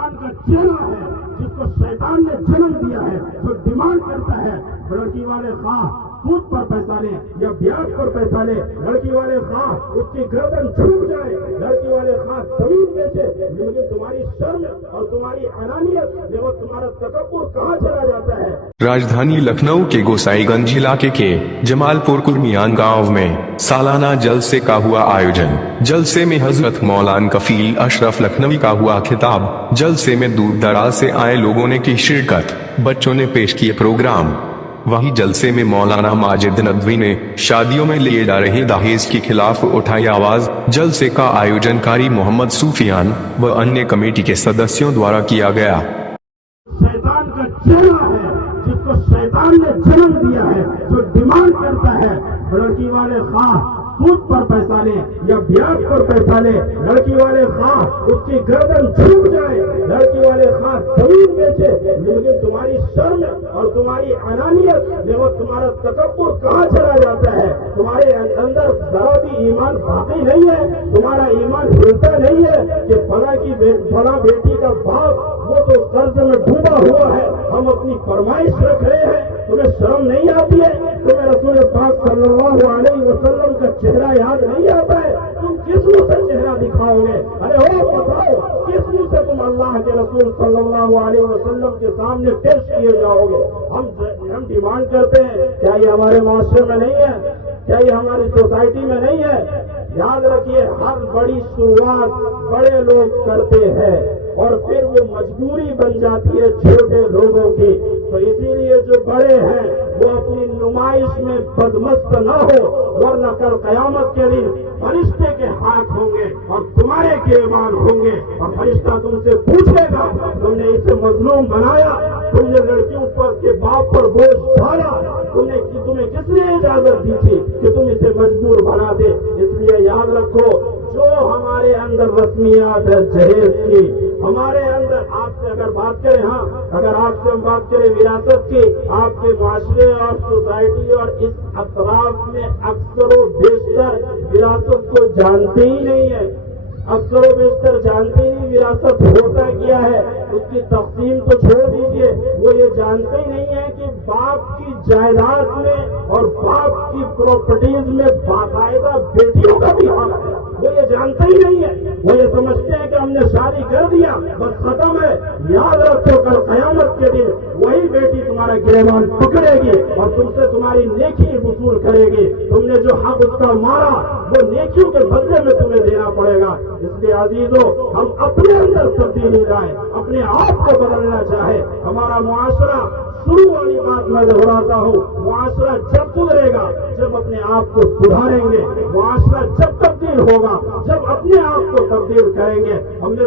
शैतान का चेला है, जिसको शैतान ने जन्म दिया है, जो डिमांड करता है लड़की वाले खां सूद पर पैसा ले या ब्याज पर पैसा ले, लड़की वाले खां उसकी गर्दन झुक जाए, लड़की वाले खां जमीन बेचे, लेकिन तुम्हारी शर्म और तुम्हारी अनानियत, देखो तुम्हारा तकब्बुर कहाँ चला जाता है। राजधानी लखनऊ के गोसाईगंज इलाके के जमालपुर कुर्मियान गांव में सालाना जलसे का हुआ आयोजन। जलसे में हजरत मौलाना कफील अशरफ लखनवी का हुआ खिताब। जलसे में दूर दराज से आए लोगों ने की शिरकत, बच्चों ने पेश किए प्रोग्राम। वहीं जलसे में मौलाना माजिद नदवी ने शादियों में लिए जा रहे दहेज के खिलाफ उठाई आवाज। जलसे का आयोजन कारी मोहम्मद सूफियान व अन्य कमेटी के सदस्यों द्वारा किया गया। शैतान का चेला है, जिसको शैतान ने जन्म दिया है, जो डिमांड करता है लड़की वाले खां सूद पर पैसा ले या ब्याज पर पैसा ले, लड़की वाले खां उसकी गर्दन झुक जाए, लड़की वाले खां जमीन बेचे, लेकिन तुम्हारी शर्म और तुम्हारी अनानियत, देखो तुम्हारा तकब्बुर कहाँ चला जाता है। तुम्हारे अंदर जरा भी ईमान बाकी नहीं है, तुम्हारा ईमान हिलता नहीं है कि फला बेटी का बाप वो तो कर्ज में डूबा हुआ है, हम अपनी फरमाइश रख रहे हैं, तुम्हें शर्म नहीं आती है? तुम्हें रसूल पाक सल्लल्लाहु अलैहि वसल्लम का चेहरा याद नहीं आता है? तुम किस मुंह से चेहरा दिखाओगे? अरे हो बताओ, किस मुंह से तुम अल्लाह के रसूल सल्लल्लाहु अलैहि वसल्लम के सामने पेश किए जाओगे? हम डिमांड करते हैं, क्या ये हमारे माशरे में नहीं है? क्या ये हमारी सोसाइटी में नहीं है? याद रखिए, हर बड़ी शुरुआत बड़े लोग करते हैं और फिर वो मजबूरी बन जाती है छोटे लोगों की। तो इसीलिए जो बड़े हैं वो अपनी नुमाइश में बदमस्त न हो, वरना कल कयामत के दिन फरिश्ते के हाथ होंगे और तुम्हारे गिरबान होंगे और फरिश्ता तुमसे पूछेगा, तुमने इसे मजलूम बनाया, तुमने लड़कियों पर के बाप पर बोझ डाला, तुम्हें किसने इजाजत दी थी कि तुम इसे मजबूर बना दे? इसलिए याद रखो, जो हमारे अंदर रस्मियात है जहेज की, हमारे अंदर आपसे अगर बात करें, हाँ अगर आपसे हम बात करें विरासत की, आपके माशरे और सोसाइटी और इस अतराफ में अक्सर व बेशतर विरासत को जानते ही नहीं है, अक्सर व बेशतर जानते ही नहीं विरासत होता क्या है। उसकी तकसीम तो छोड़ दीजिए, वो ये जानते ही नहीं है कि बाप की जायदाद में और बाप की प्रॉपर्टीज में बाकायदा बेटियों का भी हक है, वो ये जानते ही नहीं है। वो ये समझते हैं कि हमने शादी कर दिया बस खत्म है। याद रखो, कल कयामत के दिन वही बेटी तुम्हारा गिरबान पकड़ेगी और तुमसे तुम्हारी नेकी वसूल करेगी। तुमने जो हक उसका मारा वो नेकियों के बदले में तुम्हें देना पड़ेगा। इसलिए अजीजों, हम अपने अंदर तब्दीली लाए, अपने आप को बदलना चाहे। हमारा मुआशरा, शुरू वाली बात मैं दोहराता हूँ, मुआशरा जब सुधरेगा जब अपने आप को सुधारेंगे, मुआशरा जब तब्दील होगा जब अपने आप को तब्दील करेंगे। हमने